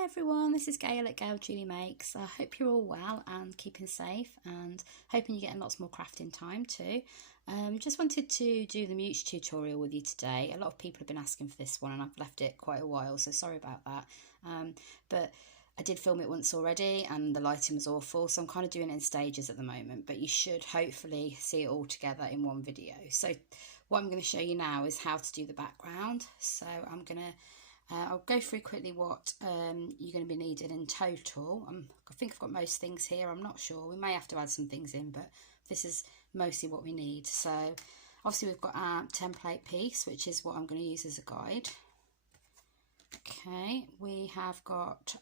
Hi everyone, this is Gail at Gail Julie Makes. I hope you're all well and keeping safe, and hoping you're getting lots more crafting time too. Just wanted to do the Mooch tutorial with you today. A lot of people have been asking for this one and I've left it quite a while, so sorry about that. But I did film it once already and the lighting was awful, so I'm kind of doing it in stages at the moment, but you should hopefully see it all together in one video. So what I'm going to show you now is how to do the background. So I'll go through quickly what you're going to be needing in total. I think I've got most things here. I'm not sure. We may have to add some things in, but this is mostly what we need. So obviously we've got our template piece, which is what I'm going to use as a guide. Okay, we have got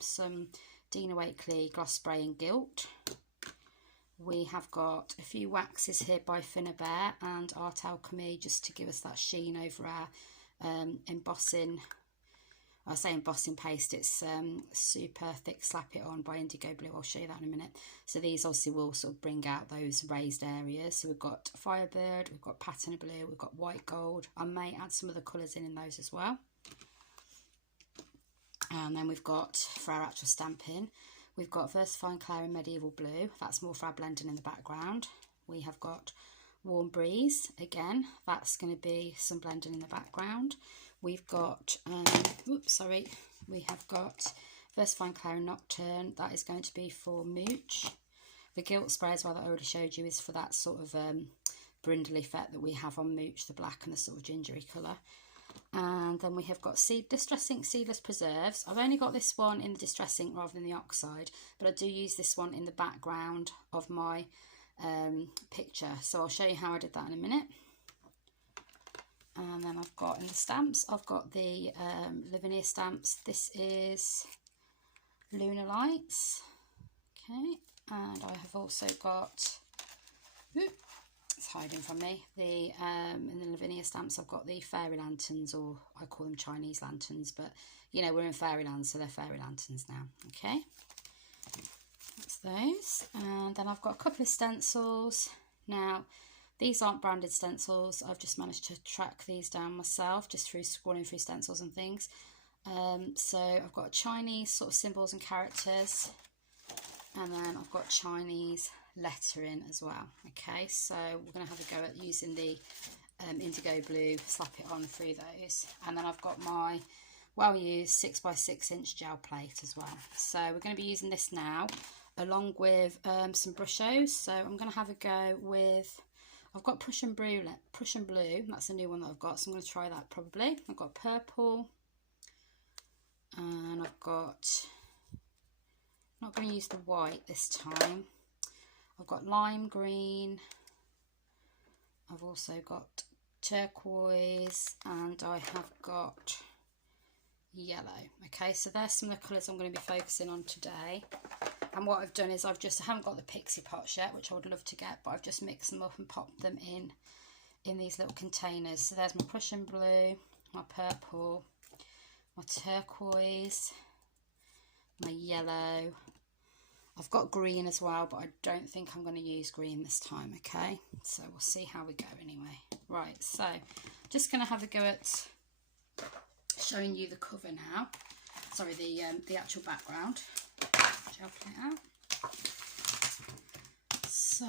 some Dina Wakley gloss spray and gilt. We have got a few waxes here by Finnabair and Art Alchemy, just to give us that sheen over our embossing. I say embossing paste, it's super thick Slap It On by Indigo Blue. I'll show you that in a minute. So these obviously will sort of bring out those raised areas. So we've got Firebird, we've got Pattern Blue, we've got White Gold. I may add some of the colours in those as well. And then we've got, for our actual stamping, we've got Versifying Clare in Medieval Blue. That's more for our blending in the background. We have got Warm Breeze, again, that's going to be some blending in the background. We've got, we have got Versifying Clare and Nocturne. That is going to be for Mooch. The gilt spray as well that I already showed you is for that sort of brindle effect that we have on Mooch, the black and the sort of gingery colour. And then we have got Distress Ink Seedless Preserves. I've only got this one in the Distress Ink rather than the oxide, but I do use this one in the background of my picture. So I'll show you how I did that in a minute. And then I've got in the stamps, I've got the Lavinia Stamps. This is Lunar Lights. Okay, and I have also got, it's hiding from me, the in the Lavinia Stamps I've got the fairy lanterns, or I call them Chinese lanterns, but you know, we're in fairyland, so they're fairy lanterns now. Okay, that's those. And then I've got a couple of stencils. Now these aren't branded stencils, I've just managed to track these down myself just through scrolling through stencils and things. So I've got Chinese sort of symbols and characters, and then I've got Chinese lettering as well. Okay, so we're going to have a go at using the Indigo Blue Slap It On through those. And then I've got my well-used 6x6 inch gel plate as well. So we're going to be using this now along with some brushos. So I'm going to have a go with, I've got Prussian Blue, that's a new one that I've got, so I'm going to try that probably. I've got purple, and I've got, I'm not going to use the white this time. I've got lime green, I've also got turquoise, and I have got yellow. Okay, so there's some of the colours I'm going to be focusing on today. And what I've done is I haven't got the pixie pots yet, which I would love to get, but I've just mixed them up and popped them in these little containers. So there's my Prussian blue, my purple, my turquoise, my yellow. I've got green as well, but I don't think I'm going to use green this time, okay? So we'll see how we go anyway. Right, so just going to have a go at showing you the cover now. Sorry, the actual background. Gel plate out. So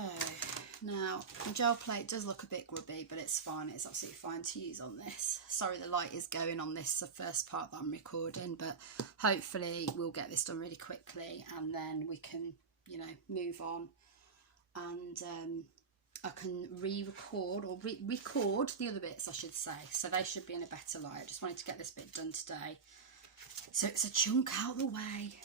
now the gel plate does look a bit grubby, but it's fine. It's absolutely fine to use on this. Sorry, the light is going on this, the first part that I'm recording, but hopefully we'll get this done really quickly, and then we can, you know, move on, and I can re-record or record the other bits, I should say. So they should be in a better light. I just wanted to get this bit done today, so it's a chunk out of the way.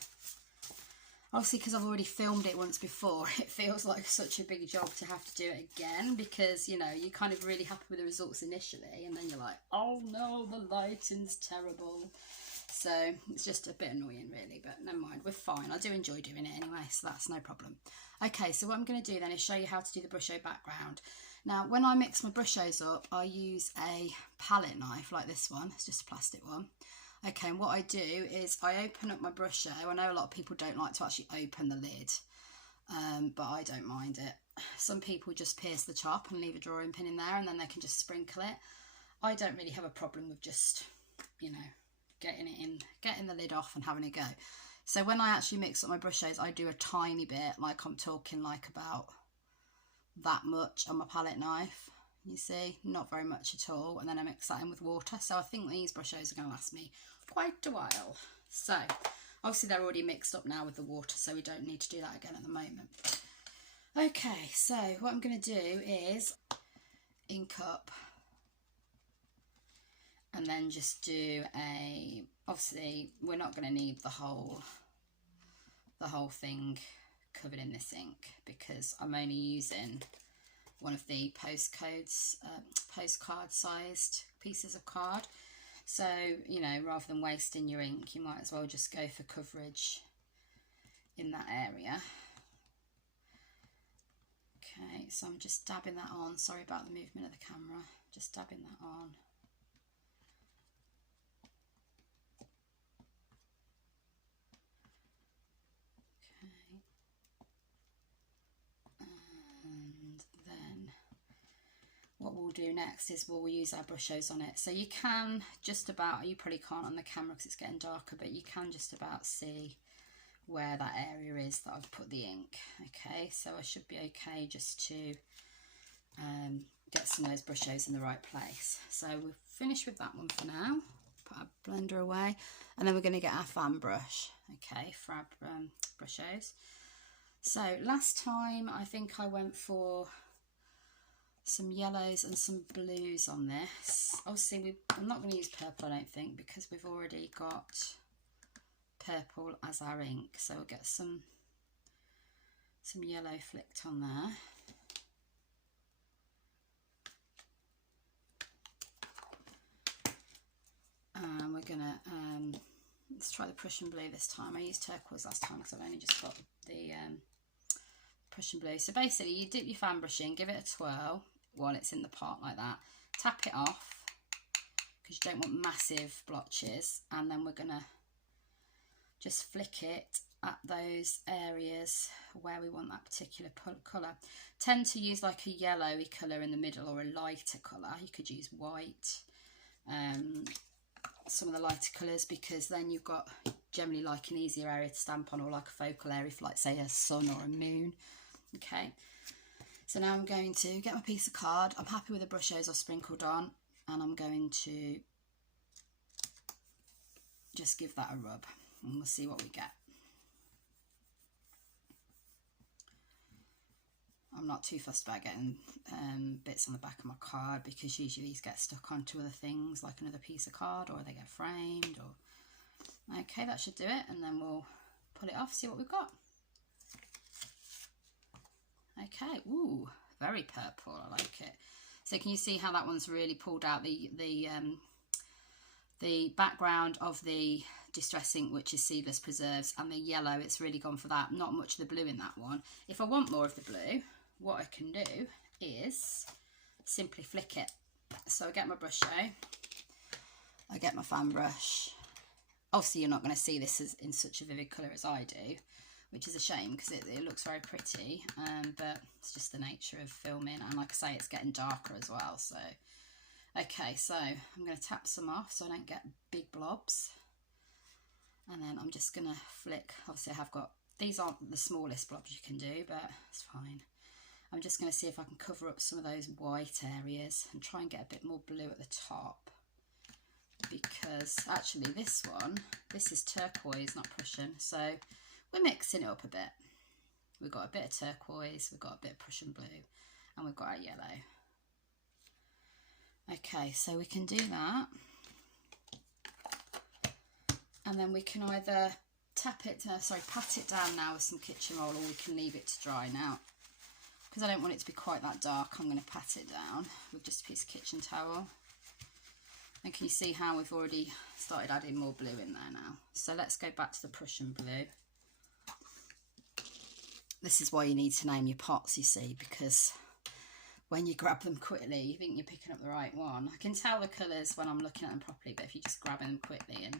Obviously, because I've already filmed it once before, it feels like such a big job to have to do it again, because, you know, you're kind of really happy with the results initially, and then you're like, oh no, the lighting's terrible. So it's just a bit annoying really, but never mind, we're fine. I do enjoy doing it anyway, so that's no problem. Okay, so what I'm going to do then is show you how to do the brusho background. Now, when I mix my brushos up, I use a palette knife like this one. It's just a plastic one. Okay, and what I do is I open up my brusho. I know a lot of people don't like to actually open the lid, but I don't mind it. Some people just pierce the top and leave a drawing pin in there, and then they can just sprinkle it. I don't really have a problem with just, you know, getting it in, getting the lid off and having a go. So when I actually mix up my brushes, I do a tiny bit, like I'm talking like about that much on my palette knife. You see, not very much at all. And then I mix that in with water. So I think these brushes are going to last me quite a while. So obviously they're already mixed up now with the water, so we don't need to do that again at the moment. Okay, so what I'm going to do is ink up and then just do a, obviously we're not going to need the whole thing covered in this ink because I'm only using one of the postcard sized pieces of card. So, you know, rather than wasting your ink, you might as well just go for coverage in that area. Okay, so I'm just dabbing that on. Sorry about the movement of the camera. Just dabbing that on. What we'll do next is we'll use our brushes on it. So you can just about, you probably can't on the camera because it's getting darker, but you can just about see where that area is that I've put the ink. Okay, so I should be okay just to get some of those brushes in the right place. So we've finished with that one for now. Put our blender away, and then we're going to get our fan brush, okay, for our brushes. So last time I think I went for some yellows and some blues on this. Obviously I'm not going to use purple, I don't think, because we've already got purple as our ink. So we'll get some yellow flicked on there. And we're gonna let's try the Prussian blue this time. I used turquoise last time because I've only just got the Prussian blue. So basically you dip your fan brush in, give it a twirl while it's in the pot like that, tap it off because you don't want massive blotches, and then we're gonna just flick it at those areas where we want that particular colour. Tend to use like a yellowy colour in the middle or a lighter colour. You could use white, some of the lighter colours, because then you've got generally like an easier area to stamp on, or like a focal area for like say a sun or a moon. Okay, so now I'm going to get my piece of card. I'm happy with the brushes I've sprinkled on, and I'm going to just give that a rub and we'll see what we get. I'm not too fussed about getting bits on the back of my card, because usually these get stuck onto other things like another piece of card, or they get framed, or... Okay, that should do it, and then we'll pull it off, see what we've got. Okay, ooh, very purple, I like it. So can you see how that one's really pulled out the background of the Distress ink, which is Seedless Preserves, and the yellow, it's really gone for that. Not much of the blue in that one. If I want more of the blue, what I can do is simply flick it. So I get my brush, I get my fan brush. Obviously you're not going to see this as in such a vivid colour as I do, which is a shame because it looks very pretty, but it's just the nature of filming, and like I say, it's getting darker as well. So okay, so I'm going to tap some off so I don't get big blobs, and then I'm just going to flick. Obviously I have got, these aren't the smallest blobs you can do, but it's fine. I'm just going to see if I can cover up some of those white areas and try and get a bit more blue at the top, because actually this is turquoise, not Prussian, so we're mixing it up a bit. We've got a bit of turquoise, we've got a bit of Prussian blue, and we've got our yellow. Okay, so we can do that, and then we can either pat it down now with some kitchen roll, or we can leave it to dry now. Because I don't want it to be quite that dark, I'm going to pat it down with just a piece of kitchen towel. And can you see how we've already started adding more blue in there now? So let's go back to the Prussian blue. This is why you need to name your pots, you see, because when you grab them quickly, you think you're picking up the right one. I can tell the colours when I'm looking at them properly, but if you're just grabbing them quickly and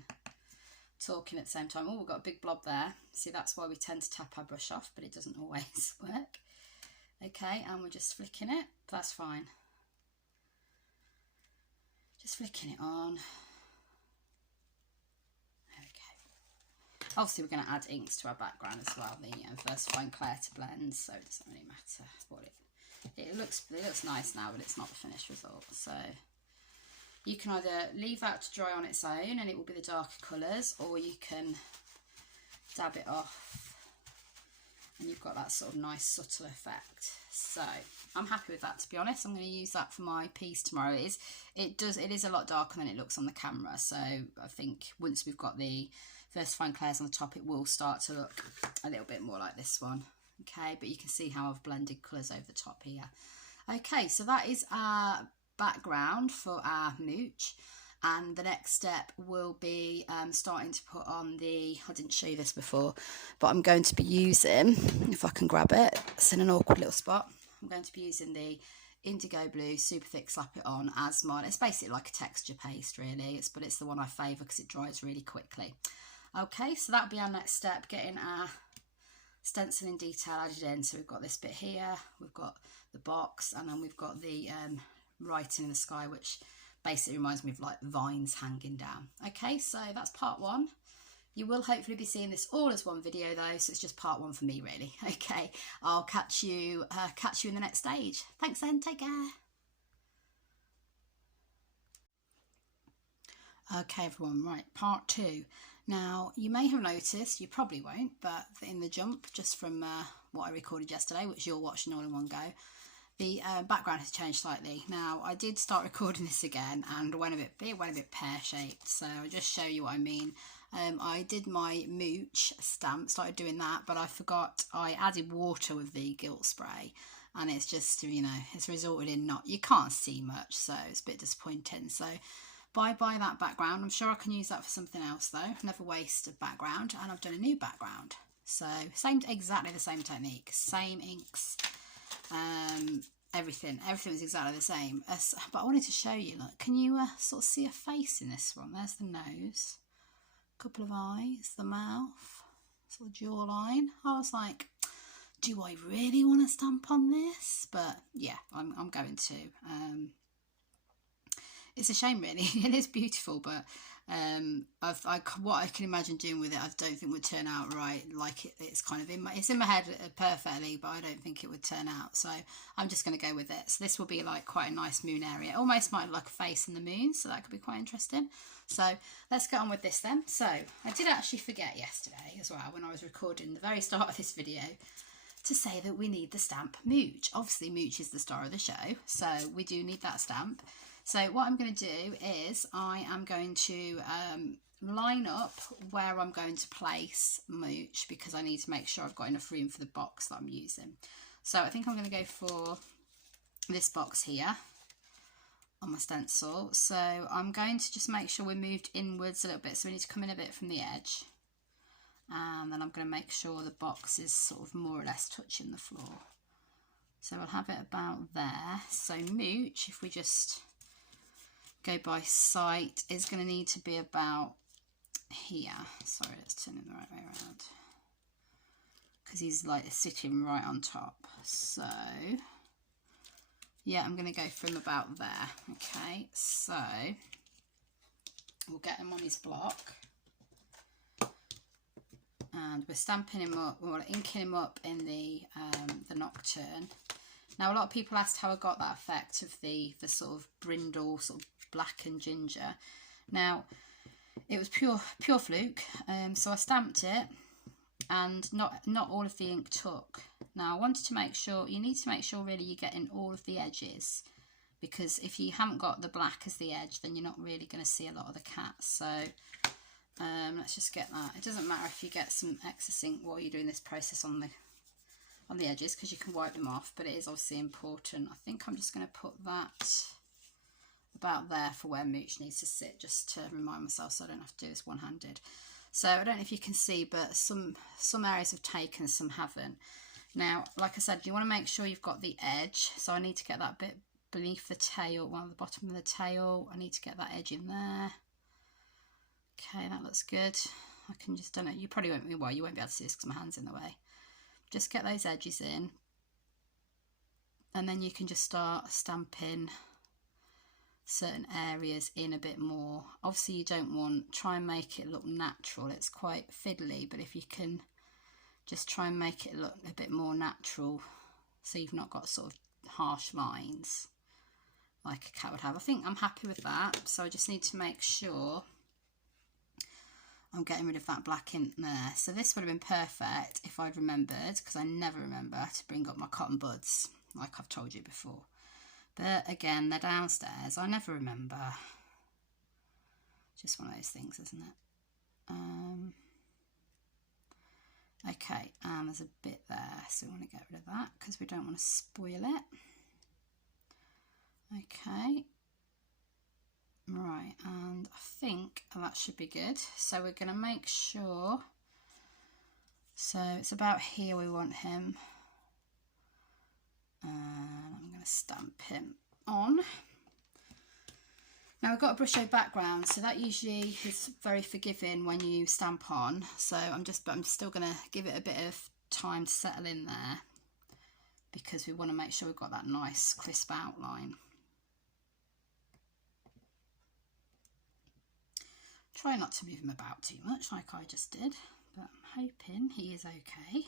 talking at the same time, oh, we've got a big blob there. See, that's why we tend to tap our brush off, but it doesn't always work. Okay, and we're just flicking it. That's fine. Just flicking it on. Obviously, we're going to add inks to our background as well, the VersaFine Clair to blend, so it doesn't really matter what it looks nice now, but it's not the finished result. So you can either leave that to dry on its own and it will be the darker colours, or you can dab it off and you've got that sort of nice subtle effect. So I'm happy with that, to be honest. I'm going to use that for my piece tomorrow. It is a lot darker than it looks on the camera, so I think once we've got the VersaFine Clairs on the top, it will start to look a little bit more like this one. Okay, but you can see how I've blended colours over the top here. Okay, so that is our background for our Mooch, and the next step will be starting to put on the, I didn't show you this before, but I'm going to be using, if I can grab it, it's in an awkward little spot, I'm going to be using the Indigo Blue Super Thick Slap It On as mine. It's basically like a texture paste really, but it's the one I favour because it dries really quickly. Okay, so that'll be our next step, getting our stencil in detail added in. So we've got this bit here, we've got the box, and then we've got the writing in the sky, which basically reminds me of like vines hanging down. Okay, so that's part one. You will hopefully be seeing this all as one video though, so it's just part one for me really. Okay, I'll catch you in the next stage. Thanks then, take care. Okay everyone, right, part two. Now, you may have noticed, you probably won't, but in the jump, just from what I recorded yesterday, which you're watching all in one go, the background has changed slightly. Now, I did start recording this again, and it went a bit pear-shaped, so I'll just show you what I mean. I did my Mooch stamp, started doing that, but I forgot I added water with the gilt spray, and it's just, you know, it's resulted in you can't see much, so it's a bit disappointing. So bye-bye that background. I'm sure I can use that for something else though. Never waste a background. And I've done a new background. So exactly the same technique, same inks, everything was exactly the same. But I wanted to show you, look, can you sort of see a face in this one? There's the nose, a couple of eyes, the mouth, sort of jawline. I was like, do I really want to stamp on this? But yeah, I'm going to. It's a shame really. It is beautiful, but what I can imagine doing with it, I don't think would turn out right. Like it's kind of it's in my head perfectly, but I don't think it would turn out. So I'm just going to go with it. So this will be like quite a nice moon area. It almost might look like a face in the moon, so that could be quite interesting. So let's get on with this then. So I did actually forget yesterday as well, when I was recording the very start of this video, to say that we need the stamp Mooch. Obviously Mooch is the star of the show, so we do need that stamp. So what I'm going to do is I am going to line up where I'm going to place Mooch, because I need to make sure I've got enough room for the box that I'm using. So I think I'm going to go for this box here on my stencil. So I'm going to just make sure we're moved inwards a little bit, so we need to come in a bit from the edge. And then I'm going to make sure the box is sort of more or less touching the floor. So I'll have it about there. So Mooch, if we just go by sight, is going to need to be about here. Sorry, let's turn it the right way around, because he's like sitting right on top. So yeah, I'm going to go from about there. Okay, so we'll get him on his block, and we're stamping him up, we're inking him up in the Nocturne. Now, a lot of people asked how I got that effect of the sort of brindle, sort of black and ginger. Now, it was pure fluke. So I stamped it, and not all of the ink took. Now, I wanted to make sure, you need to make sure really you're getting all of the edges, because if you haven't got the black as the edge, then you're not really going to see a lot of the cat. So let's just get that. It doesn't matter if you get some excess ink while you're doing this process on the edges, because you can wipe them off, but it is obviously important. I think I'm just going to put that about there for where Mooch needs to sit, just to remind myself so I don't have to do this one-handed. So I don't know if you can see, but some areas have taken, some haven't. Now, like I said, you want to make sure you've got the edge, so I need to get that bit beneath the tail, one at the bottom of the tail. I need to get that edge in there. Okay, that looks good. I can just, don't know, you probably won't, well, you won't be able to see this because my hand's in the way. Just get those edges in, and then you can just start stamping certain areas in a bit more. Obviously you don't want, try and make it look natural. It's quite fiddly, but if you can just try and make it look a bit more natural, so you've not got sort of harsh lines like a cat would have. I think I'm happy with that, so I just need to make sure I'm getting rid of that black ink there. So this would have been perfect if I'd remembered, because I never remember to bring up my cotton buds, like I've told you before. But again, they're downstairs. I never remember. Just one of those things, isn't it? Okay, and there's a bit there, so we want to get rid of that because we don't want to spoil it. Okay. Right, and I think that should be good. So we're going to make sure. So it's about here we want him. I'm going to stamp him on. Now we've got a brochet background, so that usually is very forgiving when you stamp on. So I'm still going to give it a bit of time to settle in there, because we want to make sure we've got that nice crisp outline. Try not to move him about too much like I just did, but I'm hoping he is okay.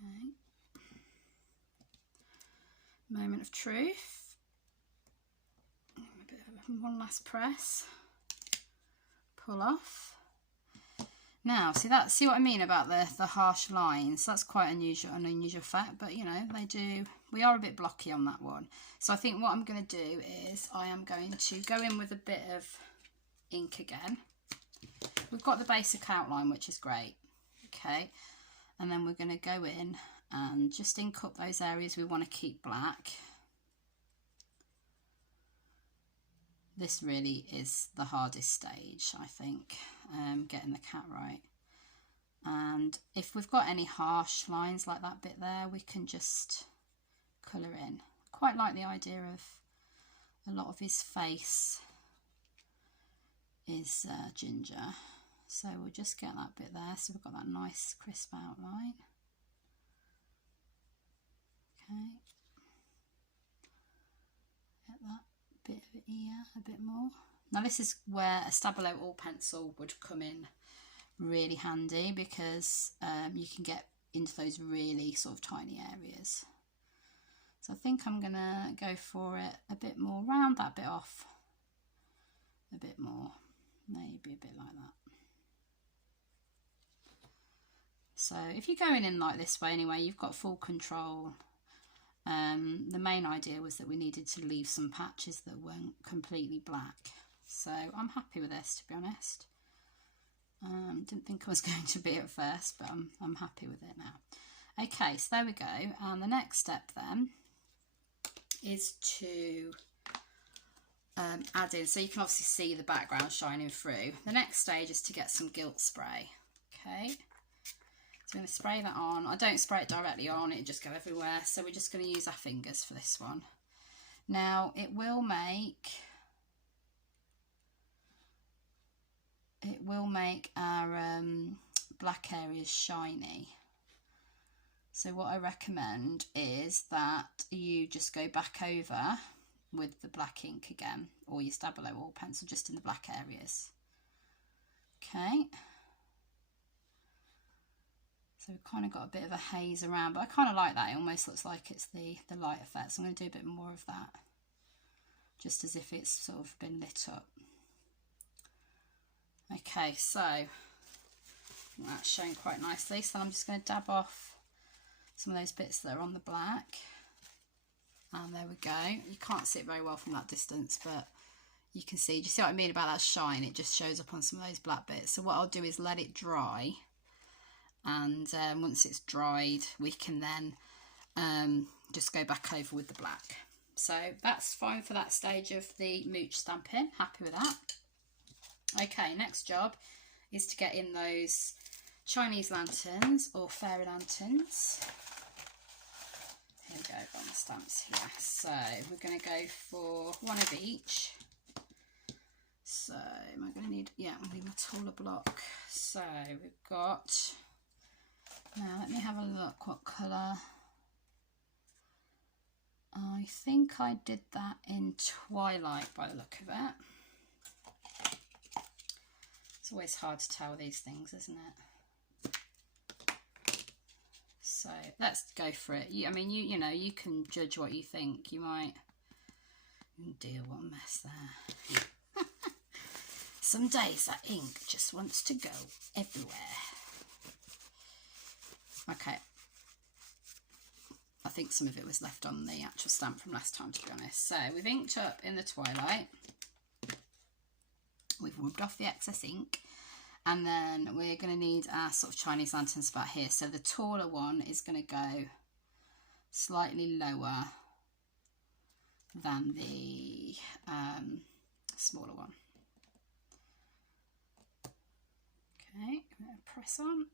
Okay. Moment of truth. A bit of one last press. Pull off. Now, see what I mean about the harsh lines? That's quite an unusual fact, but you know, we are a bit blocky on that one. So I think what I'm going to do is I am going to go in with a bit of ink again. We've got the basic outline, which is great. Okay, and then we're going to go in and just ink up those areas we want to keep black. This really is the hardest stage, I think, getting the cat right. And if we've got any harsh lines like that bit there, we can just colour in. Quite like the idea of a lot of his face is ginger. So we'll just get that bit there, so we've got that nice crisp outline. Okay. Get that bit of ear a bit more. Now this is where a Stabilo oil pencil would come in really handy, because you can get into those really sort of tiny areas. So I think I'm gonna go for it a bit more, round that bit off a bit more, maybe a bit like that. So if you're going in like this way anyway, you've got full control. The main idea was that we needed to leave some patches that weren't completely black. So I'm happy with this, to be honest. Didn't think I was going to be at first, but I'm happy with it now. Okay, so there we go. And the next step then is to add in, so you can obviously see the background shining through. The next stage is to get some gilt spray. Okay. So I'm going to spray that on. I don't spray it directly on, it just go everywhere. So we're just going to use our fingers for this one. Now it will make our black areas shiny. So what I recommend is that you just go back over with the black ink again, or your Stabilo oil pencil, just in the black areas. Okay. So we've kind of got a bit of a haze around, but I kind of like that. It almost looks like it's the light effect. So I'm going to do a bit more of that, just as if it's sort of been lit up. Okay, so that's showing quite nicely. So I'm just going to dab off some of those bits that are on the black. And there we go. You can't see it very well from that distance, but you can see. Do you see what I mean about that shine? It just shows up on some of those black bits. So what I'll do is let it dry. And once it's dried, we can then just go back over with the black. So that's fine for that stage of the Mooch stamping. Happy with that. Okay, next job is to get in those Chinese lanterns or fairy lanterns. Here we go, on the stamps here. So we're going to go for one of each. So am I going to need, yeah, I'm going to need my taller block. So we've got, now let me have a look what colour. I think I did that in Twilight by the look of it. It's always hard to tell these things, isn't it? So let's go for it. I mean, you know, you can judge what you think. You might... Oh dear, what a mess there. Some days that ink just wants to go everywhere. Okay. I think some of it was left on the actual stamp from last time, to be honest. So we've inked up in the Twilight. We've rubbed off the excess ink. And then we're going to need our sort of Chinese lantern spot here. So the taller one is going to go slightly lower than the smaller one. Okay, I'm going to press on.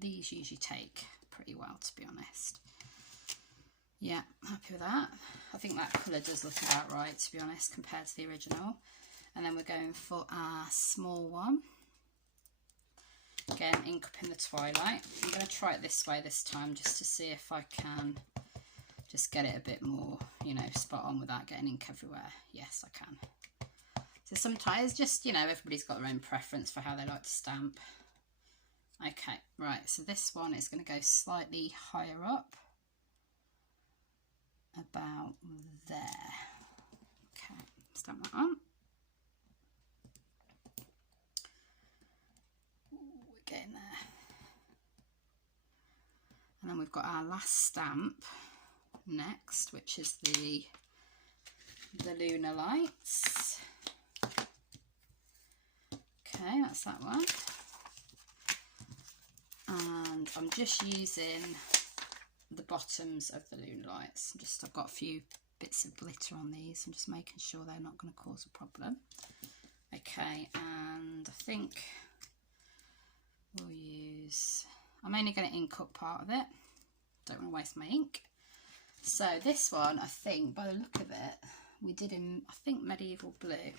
These usually take pretty well, to be honest. Yeah, happy with that. I think that colour does look about right, to be honest, compared to the original. And then we're going for our small one. Again, ink up in the Twilight. I'm going to try it this way this time, just to see if I can just get it a bit more, you know, spot on without getting ink everywhere. Yes, I can. So sometimes just, you know, everybody's got their own preference for how they like to stamp. Okay, right, so this one is going to go slightly higher up, about there. Okay, stamp that on. Ooh, we're getting there. And then we've got our last stamp next, which is the lunar lights. Okay, that's that one. And I'm just using the bottoms of the lunar lights. I've got a few bits of glitter on these. I'm just making sure they're not going to cause a problem. Okay, and I think we'll use... I'm only going to ink up part of it. Don't want to waste my ink. So this one, I think, by the look of it, we did in, I think, medieval blue.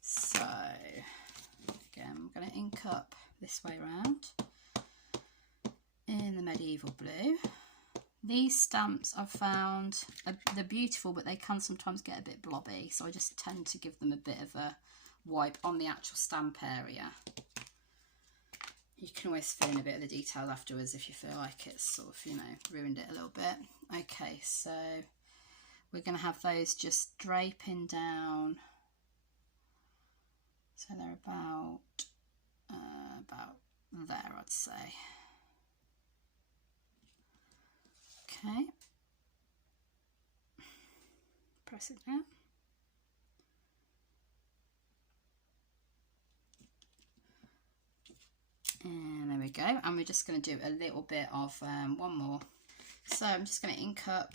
So, again, I'm going to ink up this way around in the medieval blue. These stamps I've found, they're beautiful, but they can sometimes get a bit blobby, so I just tend to give them a bit of a wipe on the actual stamp area. You can always fill in a bit of the detail afterwards if you feel like it's sort of, you know, ruined it a little bit. Okay, so we're going to have those just draping down. So they're about there, I'd say. Okay. Press it down. And there we go. And we're just going to do a little bit of one more. So I'm just going to ink up.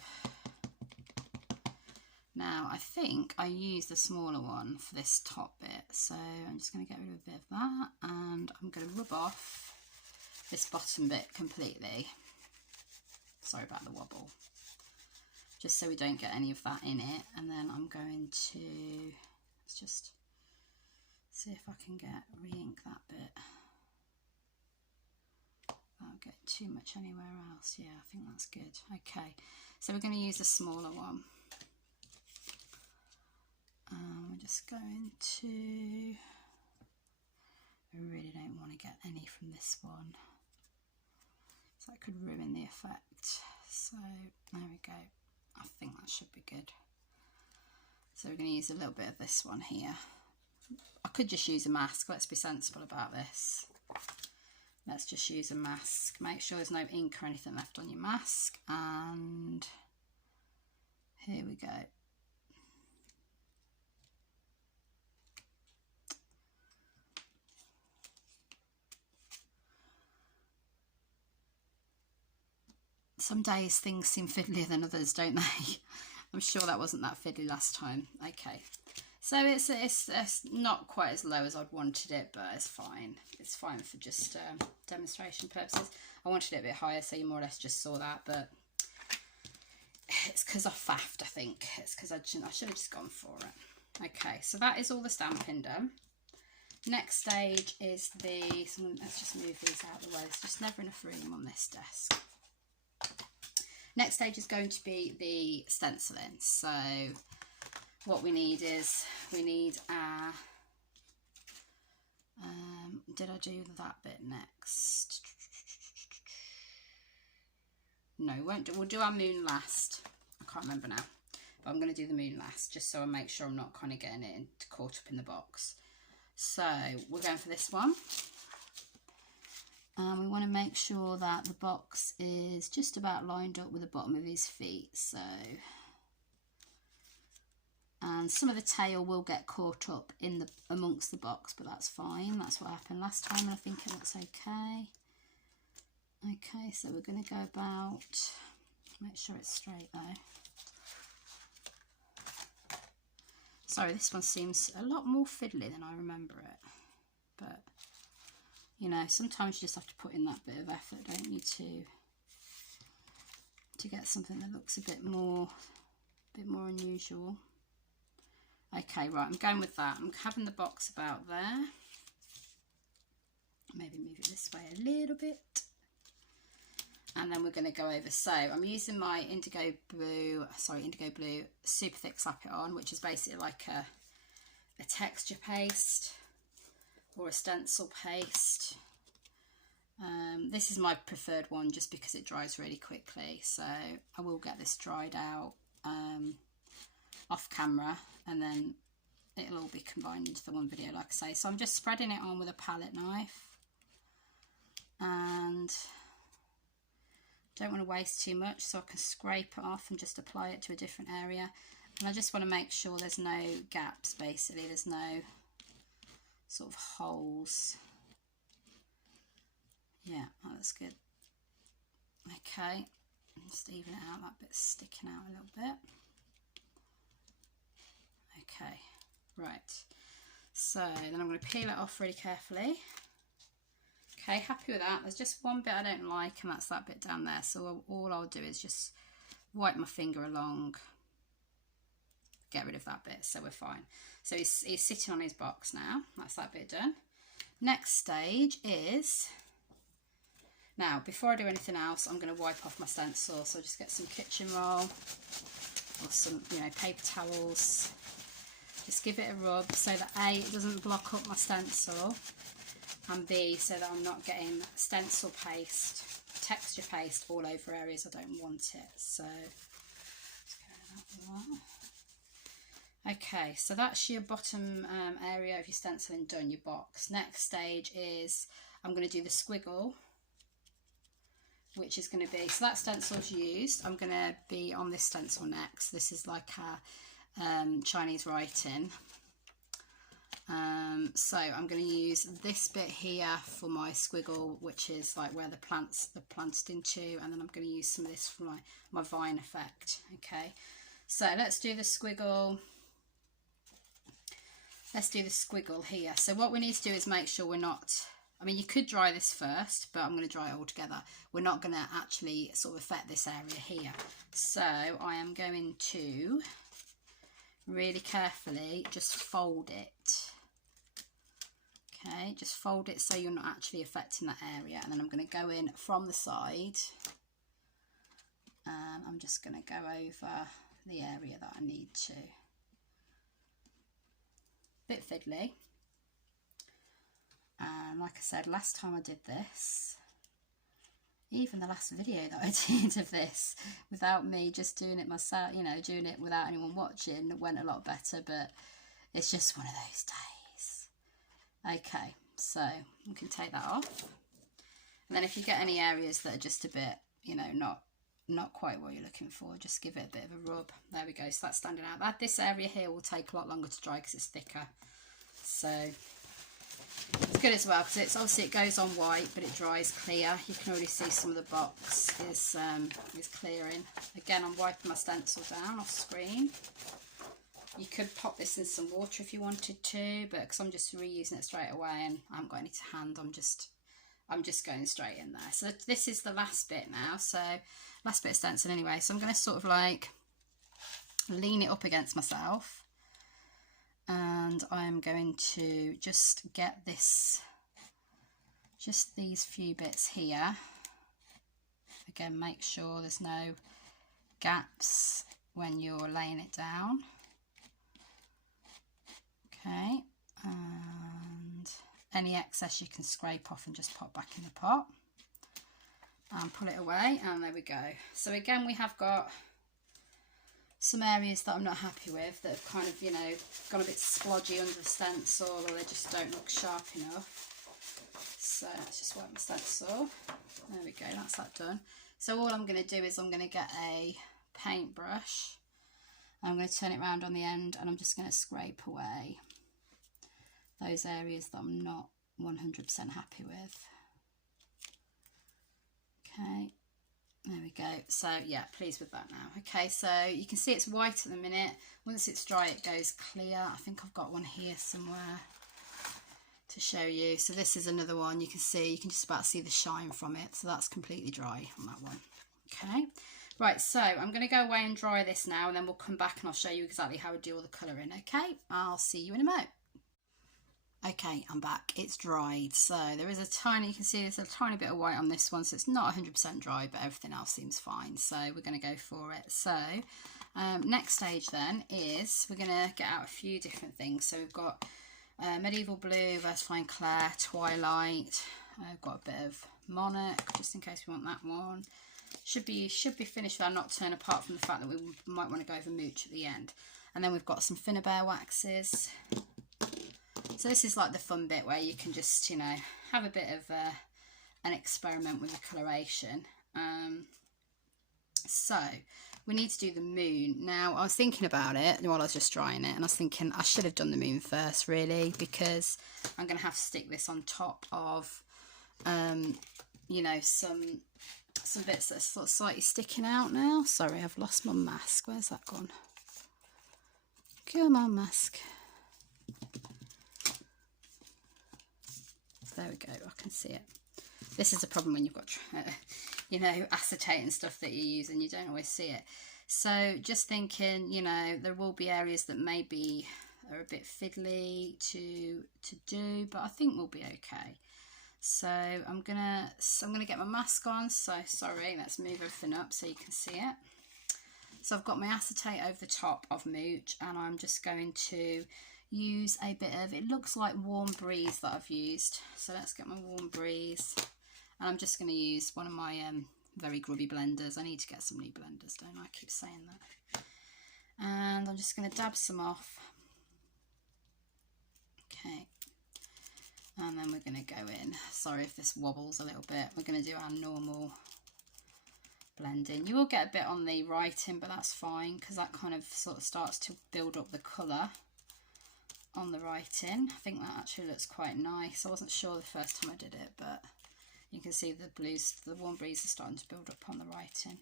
Now I think I used the smaller one for this top bit, so I'm just going to get rid of a bit of that, and I'm going to rub off this bottom bit completely. Sorry about the wobble. Just so we don't get any of that in it, and then I'm going to, let's just see if I can re-ink that bit. Won't get too much anywhere else. Yeah, I think that's good. Okay, so we're going to use the smaller one. We're just going to, I really don't want to get any from this one, so that could ruin the effect. So there we go. I think that should be good. So we're going to use a little bit of this one here. I could just use a mask. Let's be sensible about this. Let's just use a mask. Make sure there's no ink or anything left on your mask. And here we go. Some days things seem fiddlier than others, don't they? I'm sure that wasn't that fiddly last time. Okay, so it's not quite as low as I'd wanted it, but it's fine. It's fine for just demonstration purposes. I wanted it a bit higher, so you more or less just saw that, but it's because I faffed, I think. It's because I should have just gone for it. Okay, so that is all the stamping done. Next stage is let's just move these out of the way. There's just never enough room on this desk. Next stage is going to be the stenciling. So what we need is, we need our, did I do that bit next? No, we won't do, we'll do our moon last. I can't remember now, but I'm going to do the moon last, just so I make sure I'm not kind of getting it caught up in the box. So we're going for this one. And we want to make sure that the box is just about lined up with the bottom of his feet. So, and some of the tail will get caught up in the amongst the box, but that's fine. That's what happened last time, and I think it looks okay. Okay, so we're going to go about, make sure it's straight though. Sorry, this one seems a lot more fiddly than I remember it, but you know, sometimes you just have to put in that bit of effort, don't you, to get something that looks a bit more unusual. Okay, right, I'm going with that. I'm having the box about there. Maybe move it this way a little bit. And then we're going to go over. So I'm using my indigo blue super thick slap it on, which is basically like a texture paste or a stencil paste. This is my preferred one just because it dries really quickly, so I will get this dried out off camera, and then it'll all be combined into the one video, like I say. So I'm just spreading it on with a palette knife, and don't want to waste too much, so I can scrape it off and just apply it to a different area. And I just want to make sure there's no gaps, basically there's no sort of holes. Yeah, that looks good. Okay, just even it out, that bit's sticking out a little bit. Okay, right, so then I'm going to peel it off really carefully. Okay, happy with that. There's just one bit I don't like, and that's that bit down there, so all I'll do is just wipe my finger along, get rid of that bit, so we're fine. So he's sitting on his box now. That's that bit done. Next stage is, now before I do anything else, I'm going to wipe off my stencil. So just get some kitchen roll or some, you know, paper towels. Just give it a rub so that A, it doesn't block up my stencil, and B, so that I'm not getting stencil paste, texture paste all over areas I don't want it. So let's get that one. Okay, so that's your bottom area of your stenciling done, your box. Next stage is I'm going to do the squiggle, which is going to be, so that stencil's used. I'm going to be on this stencil next. This is like a Chinese writing. So I'm going to use this bit here for my squiggle, which is like where the plants are planted into, and then I'm going to use some of this for my vine effect. Okay, so let's do the squiggle. Let's do the squiggle here. So what we need to do is make sure we're not, I mean, you could dry this first, but I'm going to dry it all together. We're not going to actually sort of affect this area here. So I am going to really carefully just fold it. Okay, just fold it so you're not actually affecting that area. And then I'm going to go in from the side, and I'm just going to go over the area that I need to. Bit fiddly, and like I said, last time I did this, even the last video that I did of this without me just doing it myself, you know, doing it without anyone watching, went a lot better, but it's just one of those days. Okay, so you can take that off, and then if you get any areas that are just a bit, you know, not quite what you're looking for, just give it a bit of a rub. There we go, so that's standing out. This area here will take a lot longer to dry because it's thicker, so it's good as well because it's obviously, it goes on white but it dries clear. You can already see some of the box is clearing. Again, I'm wiping my stencil down off screen. You could pop this in some water if you wanted to, but because I'm just reusing it straight away and I haven't got any to hand, I'm just going straight in there. So this is the last bit now, so last bit of stencil anyway. So I'm going to sort of like lean it up against myself, and I'm going to just get this, just these few bits here. Again, make sure there's no gaps when you're laying it down. Okay, and any excess you can scrape off and just pop back in the pot and pull it away, and there we go. So again, we have got some areas that I'm not happy with that have kind of, you know, gone a bit splodgy under the stencil, or they just don't look sharp enough. So let's just wipe my stencil. There we go, that's that done. So all I'm going to do is I'm going to get a paintbrush. I'm going to turn it around on the end, and I'm just going to scrape away those areas that I'm not 100% happy with. Okay, there we go. So yeah, pleased with that now. Okay, so you can see it's white at the minute. Once it's dry, it goes clear. I think I've got one here somewhere to show you. So this is another one. You can see, you can just about see the shine from it. So that's completely dry on that one. Okay, right, so I'm going to go away and dry this now, and then we'll come back and I'll show you exactly how I do all the colouring. Okay, I'll see you in a moment. Okay, I'm back. It's dried. So there is a tiny, you can see there's a tiny bit of white on this one, so it's not 100% dry, but everything else seems fine. So we're going to go for it. So next stage then is we're going to get out a few different things. So we've got Medieval Blue, Versafine Clair, Twilight. I've got a bit of Monarch, just in case we want that one. Should be finished with our Nocturne, apart from the fact that we might want to go over Mooch at the end. And then we've got some Finnabair waxes. So this is like the fun bit where you can just, you know, have a bit of an experiment with the coloration. So we need to do the moon. Now, I was thinking about it while I was just drying it, and I was thinking I should have done the moon first, really, because I'm going to have to stick this on top of, you know, some bits that are sort of slightly sticking out now. Sorry, I've lost my mask. Where's that gone? Come on, mask. There we go, I can see it. This is a problem when you've got, you know, acetate and stuff that you use and you don't always see it. So just thinking, you know, there will be areas that maybe are a bit fiddly to do, but I think we'll be okay. So I'm gonna get my mask on. So sorry, let's move everything up so you can see it. So I've got my acetate over the top of Mooch, and I'm just going to use a bit of, it looks like Warm Breeze that I've used. So let's get my Warm Breeze, and I'm just going to use one of my very grubby blenders. I need to get some new blenders, don't I? Keep saying that. And I'm just going to dab some off. Okay, and then we're going to go in. Sorry if this wobbles a little bit. We're going to do our normal blending. You will get a bit on the writing, but that's fine, because that kind of sort of starts to build up the colour on the writing. I think that actually looks quite nice. I wasn't sure the first time I did it, but you can see the blues, the Warm Breeze are starting to build up on the writing.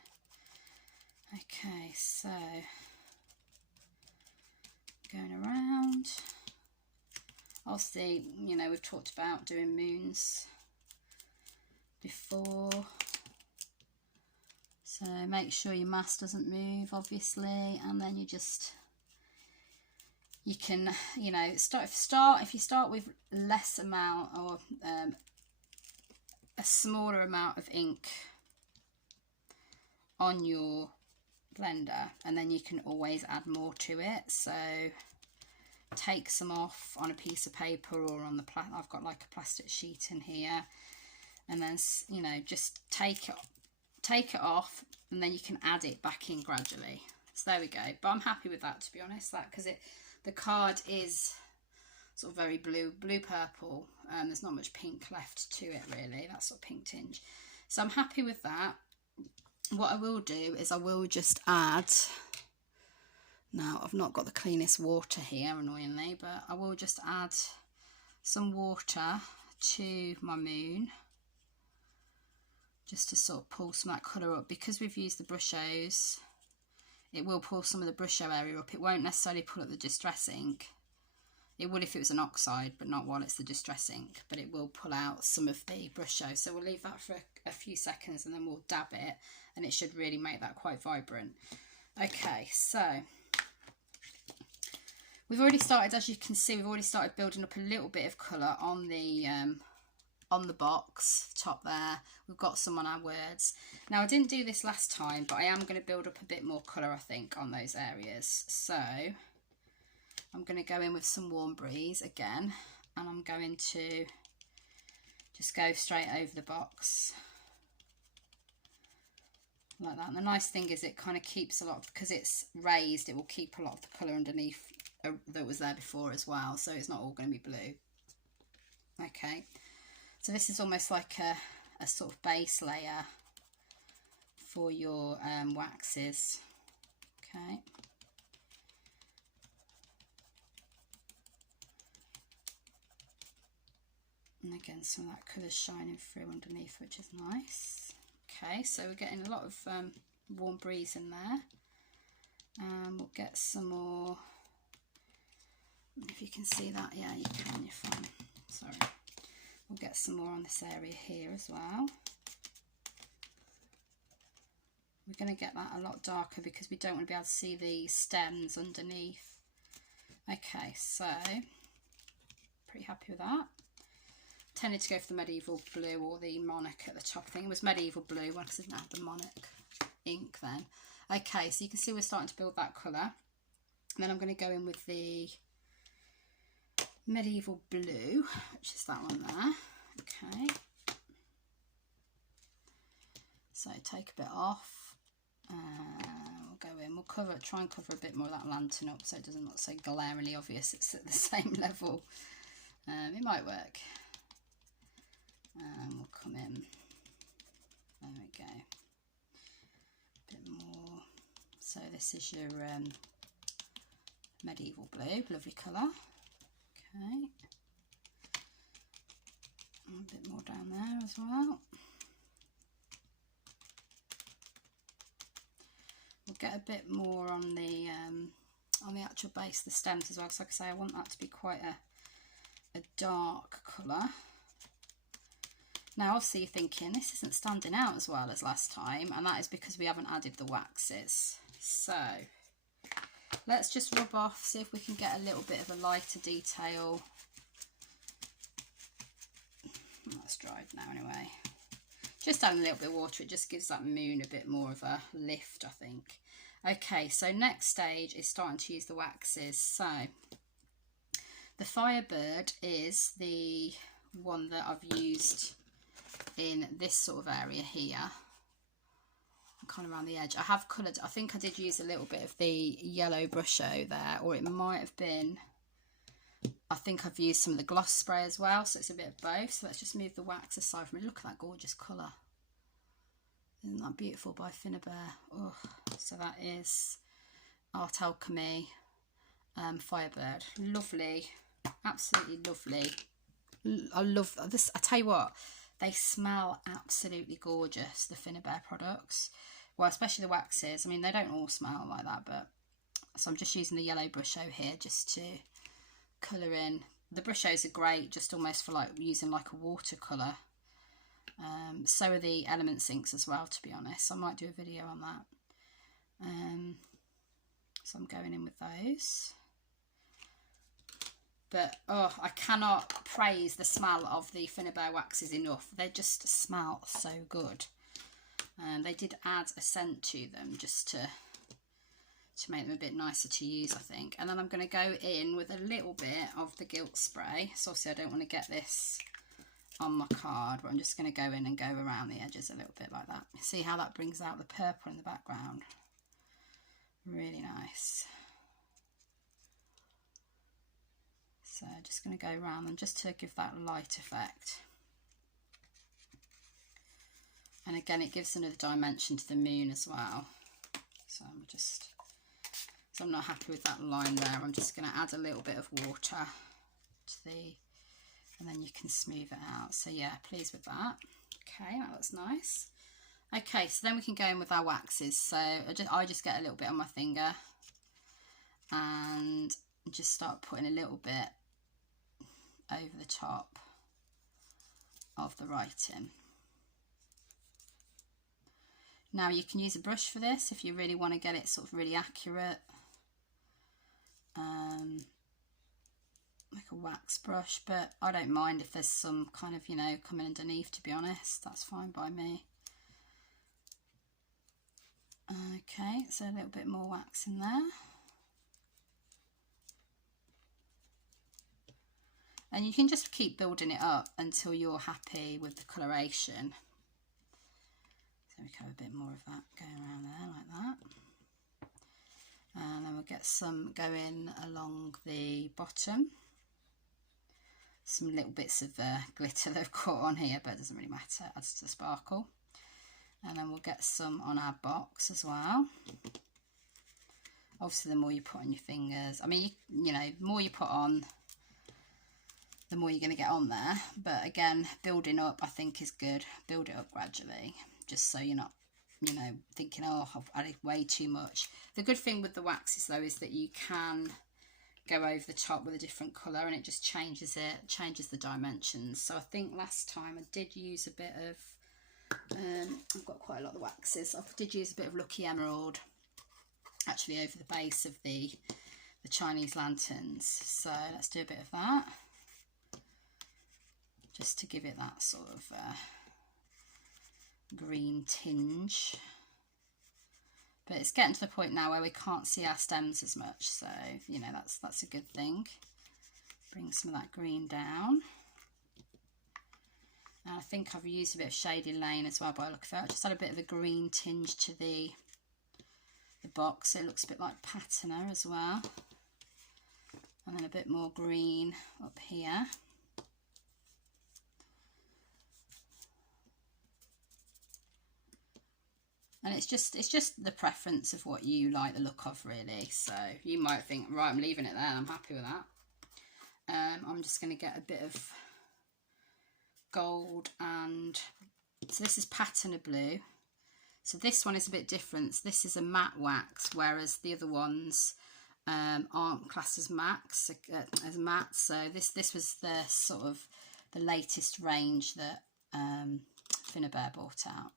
Okay, so going around. Obviously, you know, we've talked about doing moons before, so make sure your mask doesn't move, obviously, and then you can, you know, if you start with less amount, or a smaller amount of ink on your blender, and then you can always add more to it. So take some off on a piece of paper, or on the I've got like a plastic sheet in here, and then, you know, just take it off, and then you can add it back in gradually. So there we go. But I'm happy with that, to be honest, that because the card is sort of very blue purple. There's not much pink left to it, really, that sort of pink tinge. So I'm happy with that. What I will do is I will just add, now I've not got the cleanest water here, annoyingly, but I will just add some water to my moon, just to sort of pull some of that colour up. Because we've used the Brushos, it will pull some of the Brusho area up. It won't necessarily pull up the Distress ink. It would if it was an oxide, but not while it's the Distress ink. But it will pull out some of the Brusho. So we'll leave that for a few seconds, and then we'll dab it, and it should really make that quite vibrant. Okay, so we've already started, as you can see, we've already started building up a little bit of colour on the on the box, top there. We've got some on our words. Now, I didn't do this last time, but I am going to build up a bit more colour, I think, on those areas. So I'm going to go in with some Warm Breeze again, and I'm going to just go straight over the box like that. And the nice thing is it kind of keeps a lot, because it's raised, it will keep a lot of the colour underneath that was there before as well, so it's not all going to be blue. Okay, so this is almost like a sort of base layer for your waxes. Okay, and again some of that colour's shining through underneath, which is nice. Okay, so we're getting a lot of Warm Breeze in there, and we'll get some more. If you can see that, yeah, you can, you're fine. Sorry. We'll get some more on this area here as well. We're going to get that a lot darker because we don't want to be able to see the stems underneath. Okay, so pretty happy with that. Tended to go for the medieval blue or the Monarch at the top. I think it was medieval blue because I didn't have the Monarch ink then. Okay, so you can see we're starting to build that colour. And then I'm going to go in with the medieval blue, which is that one there. Okay, so take a bit off, we'll go in, we'll try and cover a bit more of that lantern up so it doesn't look so glaringly obvious it's at the same level. It might work. We'll come in, there we go, a bit more. So this is your medieval blue, lovely colour. Okay, a bit more down there as well. We'll get a bit more on the actual base of the stems as well, because like I say, I want that to be quite a dark colour. Now obviously you're thinking this isn't standing out as well as last time, and that is because we haven't added the waxes. So let's just rub off, see if we can get a little bit of a lighter detail. That's dried now anyway. Just adding a little bit of water, it just gives that moon a bit more of a lift, I think. Okay, so next stage is starting to use the waxes. So the Firebird is the one that I've used in this sort of area here, kind of around the edge. I have coloured, I think I did use a little bit of the yellow brusho there, or it might have been, I think I've used some of the gloss spray as well, so it's a bit of both. So let's just move the wax aside from it. Look at that gorgeous colour. Isn't that beautiful, by Finnabair? Oh, so that is Art Alchemy Firebird. Lovely, absolutely lovely. I love this. I tell you what, they smell absolutely gorgeous, the Finnabair products. Well, especially the waxes. I mean, they don't all smell like that, but so I'm just using the yellow brusho here just to colour in. The brushos are great, just almost for like using like a watercolour. So are the Elements inks as well, to be honest. I might do a video on that. So I'm going in with those. But oh, I cannot praise the smell of the Finnabair waxes enough. They just smell so good. They did add a scent to them just to make them a bit nicer to use, I think. And then I'm going to go in with a little bit of the gilt spray. So obviously I don't want to get this on my card, but I'm just going to go in and go around the edges a little bit like that. See how that brings out the purple in the background? Really nice. So just going to go around them just to give that light effect. And again, it gives another dimension to the moon as well. So I'm not happy with that line there. I'm just going to add a little bit of water to and then you can smooth it out. So yeah, pleased with that. Okay, that looks nice. Okay, so then we can go in with our waxes. So I just get a little bit on my finger and just start putting a little bit over the top of the writing. Now you can use a brush for this if you really want to get it sort of really accurate. like a wax brush, but I don't mind if there's some kind of, you know, coming underneath, to be honest. That's fine by me. Okay, so a little bit more wax in there. And you can just keep building it up until you're happy with the coloration. So we can have a bit more of that going around there like that. And then we'll get some going along the bottom. Some little bits of glitter that I've caught on here, but it doesn't really matter, it adds to the sparkle. And then we'll get some on our box as well. Obviously the more you put on your fingers, I mean, you know, the more you put on, the more you're going to get on there. But again, building up I think is good. Build it up gradually, just so you're not, you know, thinking, oh, I've added way too much. The good thing with the waxes though is that you can go over the top with a different colour and it just changes it, changes the dimensions. So I think last time I did use a bit of, I've got quite a lot of the waxes. I did use a bit of Lucky Emerald actually over the base of the Chinese lanterns. So let's do a bit of that, just to give it that sort of green tinge. But it's getting to the point now where we can't see our stems as much, so you know, that's a good thing. Bring some of that green down. And I think I've used a bit of Shady Lane as well by the look of it. I just had a bit of a green tinge to the box, so it looks a bit like patina as well. And then a bit more green up here. And it's just the preference of what you like the look of, really. So you might think, right, I'm leaving it there, I'm happy with that. I'm just going to get a bit of gold, and so this is patina blue. So this one is a bit different. This is a matte wax, whereas the other ones aren't classed as mattes. So this was the sort of the latest range that Finnabair brought out.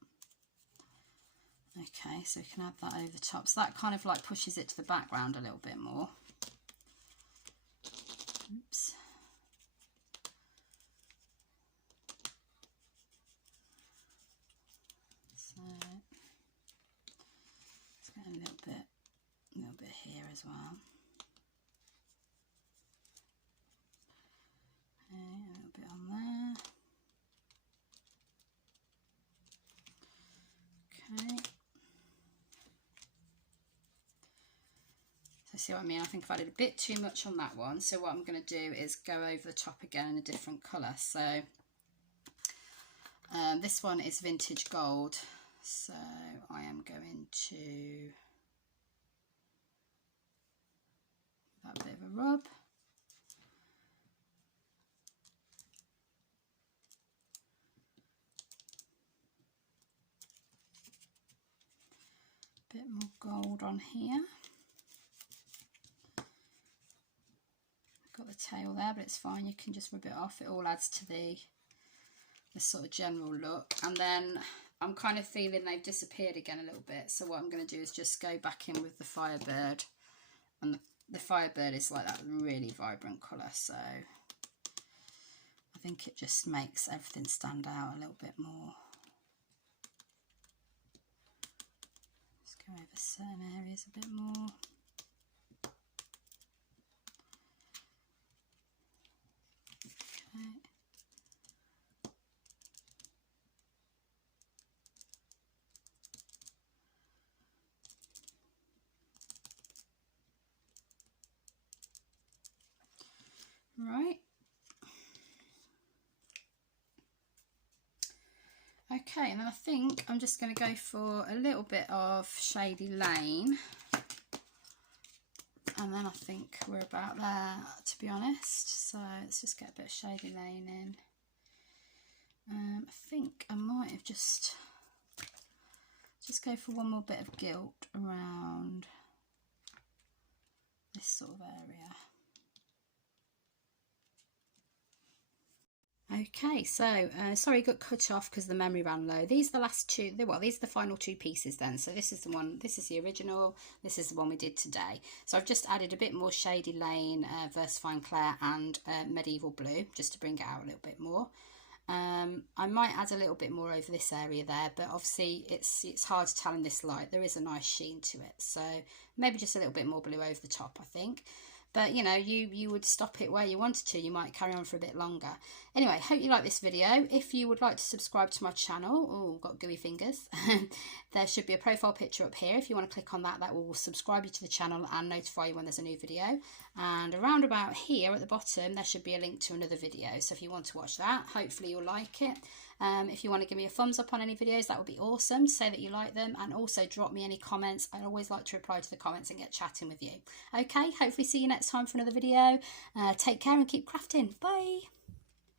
Okay, so we can add that over top. So that kind of like pushes it to the background a little bit more. Oops. So let's get a little bit here as well. Okay, a little bit on there. Okay. See what I mean? I think I've added a bit too much on that one, so what I'm going to do is go over the top again in a different colour. So this one is vintage gold, so I am going to that bit of a rub. Bit more gold on here. Got the tail there, but it's fine, you can just rub it off. It all adds to the sort of general look. And then I'm kind of feeling they've disappeared again a little bit, so what I'm going to do is just go back in with the Firebird, and the Firebird is like that really vibrant colour, so I think it just makes everything stand out a little bit more. Let's go over certain areas a bit more. Okay. Right. Okay, and then I think I'm just going to go for a little bit of Shady Lane. And then I think we're about there, to be honest. So let's just get a bit of Shady Lane in. I think I might have just go for one more bit of gilt around this sort of area. Okay, so sorry, got cut off because the memory ran low. These are the last two, well, these are the final two pieces then. So this is the one, this is the original, this is the one we did today. So I've just added a bit more Shady Lane, Versafine Clair and Medieval Blue, just to bring it out a little bit more. I might add a little bit more over this area there, but obviously it's hard to tell in this light. There is a nice sheen to it, so maybe just a little bit more blue over the top, I think. But you know, you would stop it where you wanted to. You might carry on for a bit longer. Anyway, hope you like this video. If you would like to subscribe to my channel, oh, got gooey fingers, there should be a profile picture up here. If you want to click on that, that will subscribe you to the channel and notify you when there's a new video. And around about here at the bottom, there should be a link to another video. So if you want to watch that, hopefully you'll like it. If you want to give me a thumbs up on any videos, that would be awesome. Say that you like them, and also drop me any comments. I always like to reply to the comments and get chatting with you. Okay, hopefully see you next time for another video. Take care and keep crafting. Bye.